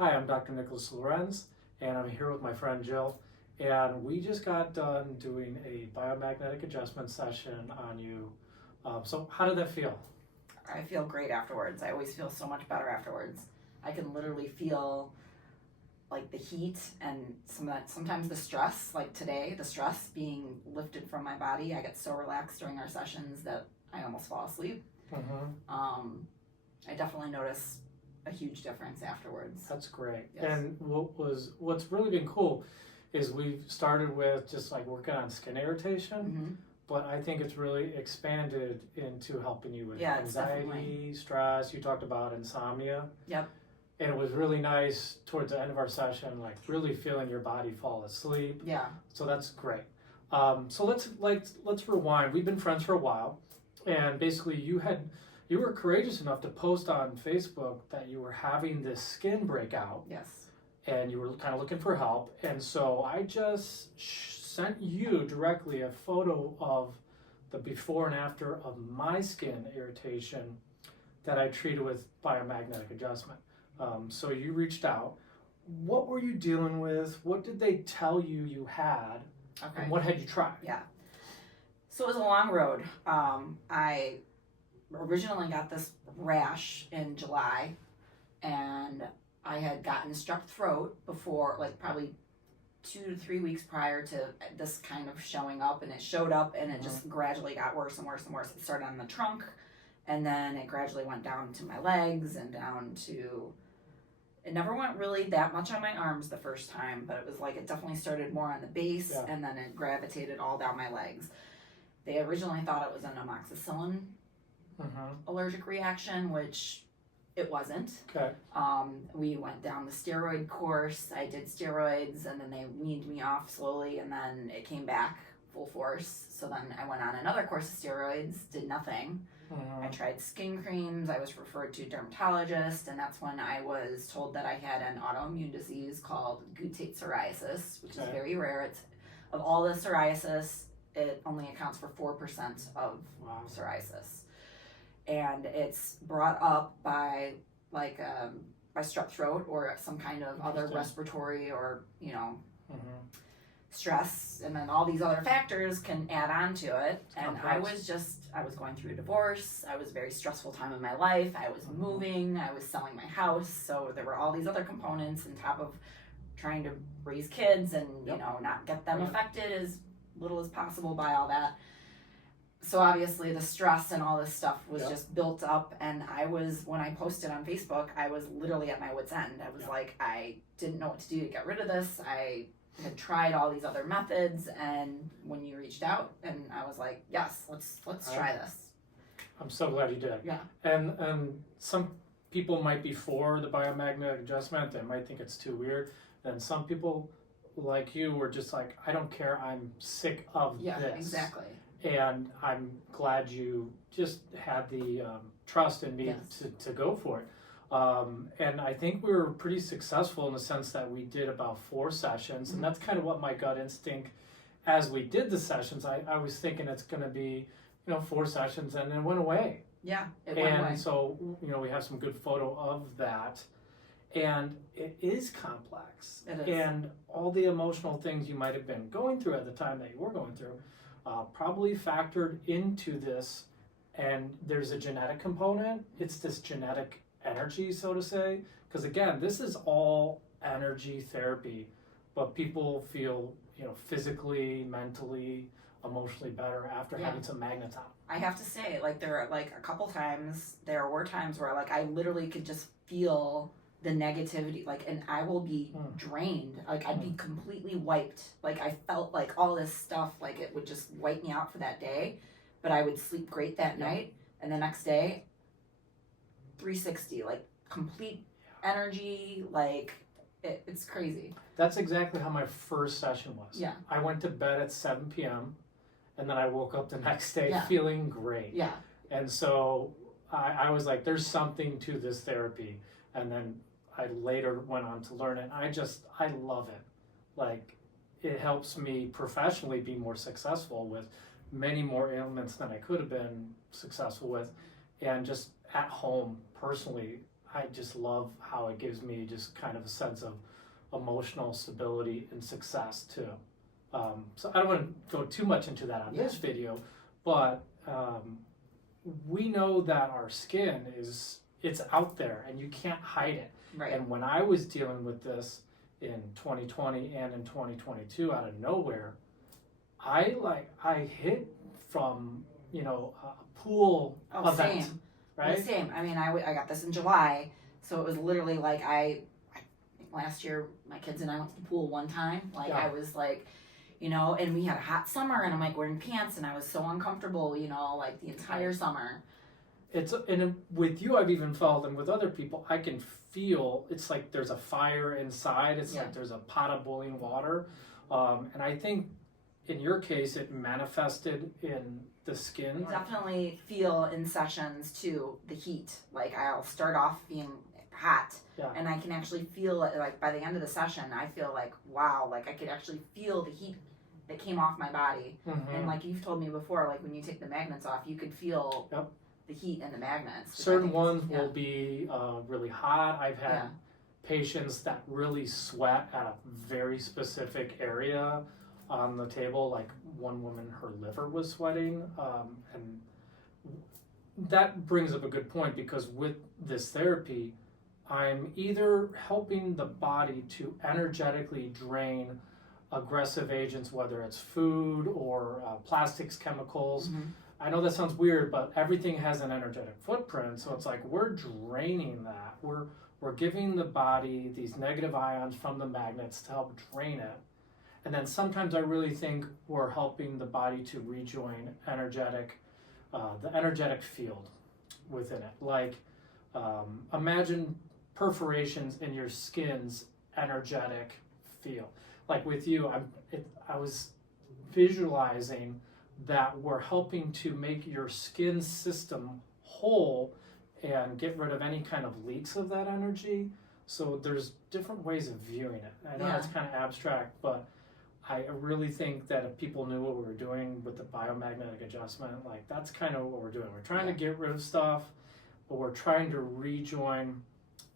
Hi, I'm Dr. Nicholas Lorenz, and I'm here with my friend Jill, and we just got done doing a biomagnetic adjustment session on you. So how did that feel? I feel great afterwards. I always feel so much better afterwards. I can literally feel like the heat and sometimes the stress, like today, the stress being lifted from my body. I get so relaxed during our sessions that I almost fall asleep. I definitely notice a huge difference afterwards. That's great. Yes. And what's really been cool is we've started with just like working on skin irritation, but I think it's really expanded into helping you with anxiety, stress. You talked about insomnia. Yep. And it was really nice towards the end of our session, like really feeling your body fall asleep. Yeah. So that's great. So let's rewind. We've been friends for a while, and basically you were courageous enough to post on Facebook that you were having this skin breakout. Yes. And you were kind of looking for help. And so I just sent you directly a photo of the before and after of my skin irritation that I treated with biomagnetic adjustment. So you reached out. What were you dealing with? What did they tell you had? Okay. And what had you tried? Yeah. So it was a long road. I originally got this rash in July, and I had gotten strep throat before, like probably 2 to 3 weeks prior to this kind of showing up, and it showed up and it just gradually got worse and worse and worse. It started on the trunk, and then it gradually went down to my legs and down to, it never went really that much on my arms the first time, but it was like it definitely started more on the base, and then it gravitated all down my legs. They originally thought it was an amoxicillin allergic reaction, which it wasn't. Okay. We went down the steroid course. I did steroids, and then they weaned me off slowly, and then it came back full force. So then I went on another course of steroids, did nothing. I tried skin creams. I was referred to a dermatologist, and that's when I was told that I had an autoimmune disease called guttate psoriasis, which is very rare. It's, of all the psoriasis, it only accounts for 4% of psoriasis. And it's brought up by by strep throat or some kind of other respiratory or, stress, and then all these other factors can add on to it. And I was going through a divorce. I was a very stressful time in my life. I was moving. I was selling my house. So there were all these other components on top of trying to raise kids and, not get them affected as little as possible by all that. So obviously the stress and all this stuff was just built up, and when I posted on Facebook, I was literally at my wit's end. I was like, I didn't know what to do to get rid of this. I had tried all these other methods, and when you reached out, and I was like, yes, let's try this. I'm so glad you did. Yeah. And some people might be for the biomagnetic adjustment. They might think it's too weird. And some people like you were just like, I don't care. I'm sick of this. Yeah, exactly. And I'm glad you just had the trust in me to go for it. And I think we were pretty successful in the sense that we did about 4 sessions. And that's kind of what my gut instinct, as we did the sessions, I was thinking it's going to be, 4 sessions, and then it went away. Yeah, it went away. And so, we have some good photo of that. And it is complex. It is. And all the emotional things you might have been going through at the time that you were going through probably factored into this. And there's a genetic component. It's this genetic energy, so to say. Because again, this is all energy therapy, but people feel, physically, mentally, emotionally better after having some magnetized. I have to say, there are a couple times, there were times where I literally could just feel the negativity, and I will be drained. I'd be completely wiped. I felt like all this stuff, it would just wipe me out for that day, but I would sleep great that night, and the next day, 360, complete energy, it's crazy. That's exactly how my first session was. Yeah. I went to bed at 7 p.m. and then I woke up the next day feeling great. Yeah. And so I was like, there's something to this therapy. And then I later went on to learn it. I love it. It helps me professionally be more successful with many more ailments than I could have been successful with. And just at home, personally, I just love how it gives me just kind of a sense of emotional stability and success too. So I don't want to go too much into that on this video, but we know that our skin it's out there and you can't hide it. Right. And when I was dealing with this in 2020 and in 2022 out of nowhere, I hit from, you know, a pool event, Same. right? Well, same. I mean, I got this in July, so it was literally like I think last year my kids and I went to the pool one time. Like I was like, you know, and we had a hot summer, and I'm like wearing pants, and I was so uncomfortable, you know, like the entire summer. With you, I've even felt, and with other people, I can feel it's like there's a fire inside. It's like there's a pot of boiling water, and I think in your case, it manifested in the skin. I definitely feel in sessions too the heat. Like I'll start off being hot, and I can actually feel it. Like by the end of the session, I feel like wow, like I could actually feel the heat that came off my body. And like you've told me before, like when you take the magnets off, you could feel the heat in the magnets. Certain ones will be really hot. I've had patients that really sweat at a very specific area on the table. Like one woman, her liver was sweating, and that brings up a good point, because with this therapy, I'm either helping the body to energetically drain aggressive agents, whether it's food or plastics, chemicals. I know that sounds weird, but everything has an energetic footprint, so it's like we're draining that. We're giving the body these negative ions from the magnets to help drain it. And then sometimes I really think we're helping the body to rejoin the energetic field within it. Like imagine perforations in your skin's energetic field. Like with you, I was visualizing that we're helping to make your skin system whole and get rid of any kind of leaks of that energy. So there's different ways of viewing it. I know that's kind of abstract, but I really think that if people knew what we were doing with the biomagnetic adjustment, like that's kind of what we're doing. We're trying to get rid of stuff, but we're trying to rejoin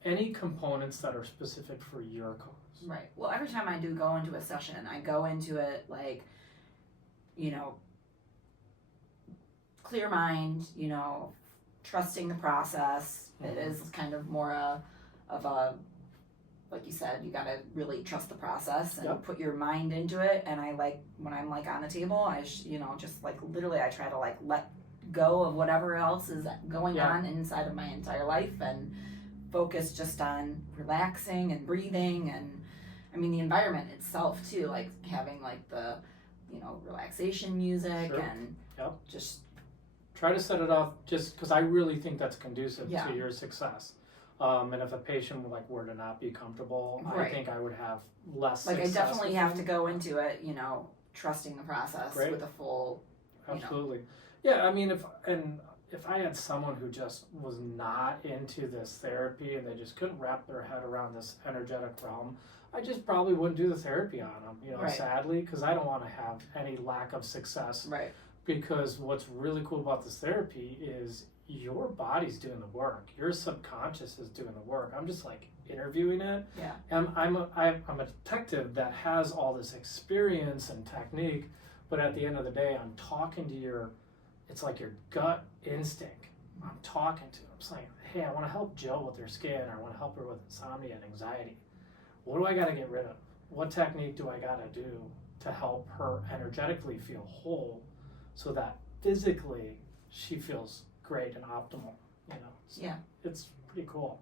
any components that are specific for your cause. Right. Well, every time I do go into a session, I go into it like, you know, clear mind, you know, trusting the process. It is kind of more of a, like you said, you got to really trust the process and put your mind into it. And I like, when I'm like on the table, you know, just like literally I try to like let go of whatever else is going on inside of my entire life and focus just on relaxing and breathing. And I mean, the environment itself too, like having like the, you know, relaxation music and just try to set it off, just because I really think that's conducive to your success. And if a patient were to not be comfortable, I think I would have less success. I definitely have to go into it, you know, trusting the process with a full, Absolutely. Yeah, I mean, if I had someone who just was not into this therapy and they just couldn't wrap their head around this energetic realm, I just probably wouldn't do the therapy on them, you know, sadly, because I don't want to have any lack of success. Right. Because what's really cool about this therapy is your body's doing the work. Your subconscious is doing the work. I'm just like interviewing it. Yeah. And I'm a detective that has all this experience and technique, but at the end of the day, I'm talking to it's like your gut instinct. I'm talking to. I'm saying, hey, I want to help Jill with her skin, or I want to help her with insomnia and anxiety. What do I got to get rid of? What technique do I got to do to help her energetically feel whole, so that physically she feels great and optimal, you know? So it's pretty cool,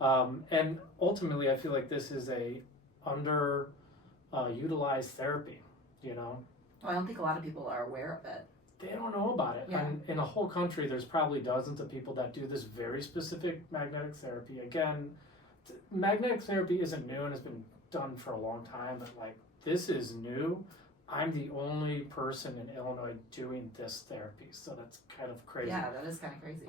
and ultimately I feel like this is a utilized therapy, you know? Well, I don't think a lot of people are aware of it. They don't know about it. And in the whole country, there's probably dozens of people that do this very specific magnetic therapy. Again, magnetic therapy isn't new and has been done for a long time, but like this is new. I'm the only person in Illinois doing this therapy, so that's kind of crazy. Yeah, that is kind of crazy.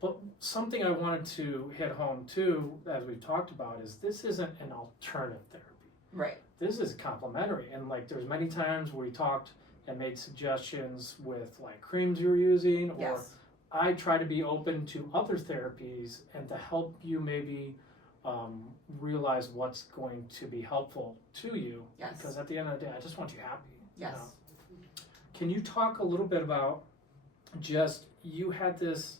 But something I wanted to hit home too, as we've talked about, is this isn't an alternative therapy. Right. This is complementary, and like there's many times where we talked and made suggestions with like creams you're using or I try to be open to other therapies and to help you maybe realize what's going to be helpful to you. Yes. Because at the end of the day, I just want you happy. Yes. You know? Can you talk a little bit about just, you had this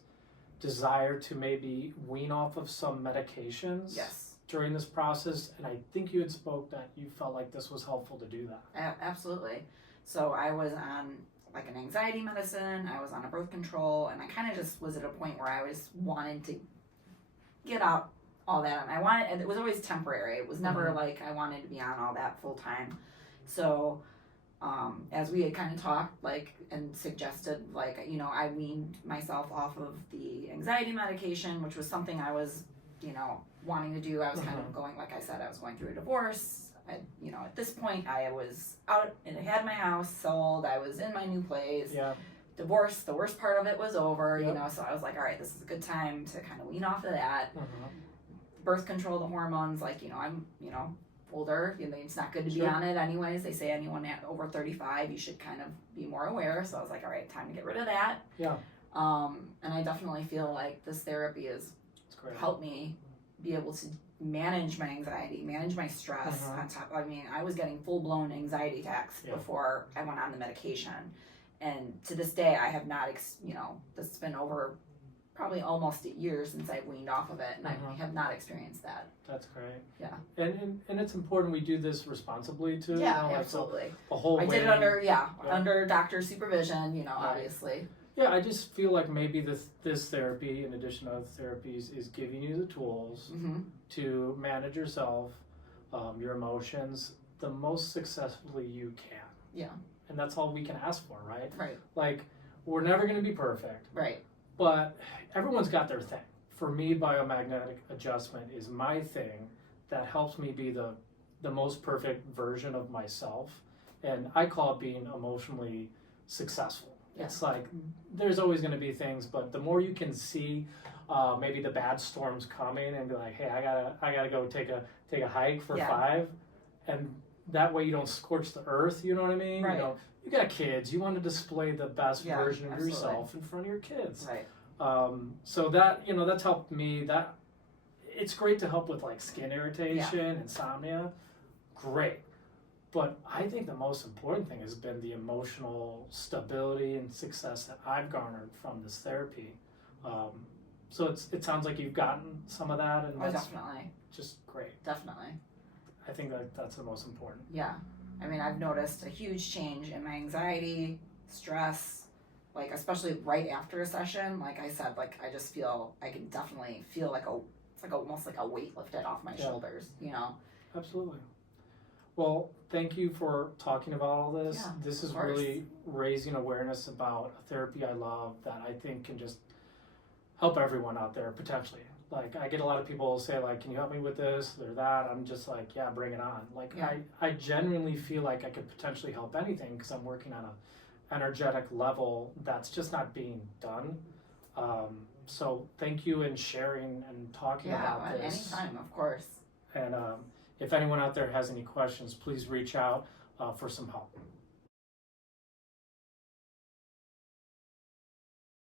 desire to maybe wean off of some medications? Yes. During this process, and I think you had spoke that you felt like this was helpful to do that. Absolutely. So I was on like an anxiety medicine, I was on a birth control, and I kind of just was at a point where I was wanting to get out all that. I wanted, and it was always temporary. It was never like I wanted to be on all that full time. So as we had kind of talked, like, and suggested, like, you know, I weaned myself off of the anxiety medication, which was something I was, you know, wanting to do. I was kind of going, like I said, I was going through a divorce. You know, at this point, I was out and I had my house sold. I was in my new place. Yeah. Divorce, the worst part of it was over, you know, so I was like, all right, this is a good time to kind of wean off of that. Birth control, the hormones, like, you know, I'm, you know, older, you know, it's not good to be on it anyways. They say anyone at over 35, you should kind of be more aware. So I was like, all right, time to get rid of that. Yeah. And I definitely feel like this therapy has helped me be able to manage my anxiety, manage my stress on top. I mean, I was getting full-blown anxiety attacks before I went on the medication. And to this day, I have not, you know, this has been over probably almost a year since I've weaned off of it, and I have not experienced that. That's great. Yeah. And it's important we do this responsibly too. Yeah, you know, absolutely. Like the whole I did it under, under doctor supervision, you know, obviously. Yeah, I just feel like maybe this therapy, in addition to other therapies, is giving you the tools to manage yourself, your emotions, the most successfully you can. Yeah. And that's all we can ask for, right? Right. Like, we're never going to be perfect. Right. But everyone's got their thing. For me, biomagnetic adjustment is my thing that helps me be the most perfect version of myself. And I call it being emotionally successful. Yeah. It's like, there's always going to be things, but the more you can see maybe the bad storms coming and be like, hey, I gotta go take a hike for 5, and that way you don't scorch the earth, you know what I mean? Right. You know, you got kids, you want to display the best version of yourself in front of your kids. Right. So that, you know, that's helped me. That it's great to help with like skin irritation, insomnia, great. But I think the most important thing has been the emotional stability and success that I've garnered from this therapy. So it sounds like you've gotten some of that, and that's definitely just great. Definitely. I think that's the most important. Yeah. I mean, I've noticed a huge change in my anxiety, stress, like especially right after a session. Like I said, like I just feel, I can definitely feel like it's like almost like a weight lifted off my shoulders, you know? Absolutely. Well, thank you for talking about all this. Yeah, this is really raising awareness about a therapy I love that I think can just help everyone out there potentially. Like, I get a lot of people say, like, can you help me with this or that? I'm just like, yeah, bring it on. Like, I genuinely feel like I could potentially help anything because I'm working on a energetic level that's just not being done. So thank you in sharing and talking about this. Anytime, of course. And if anyone out there has any questions, please reach out for some help.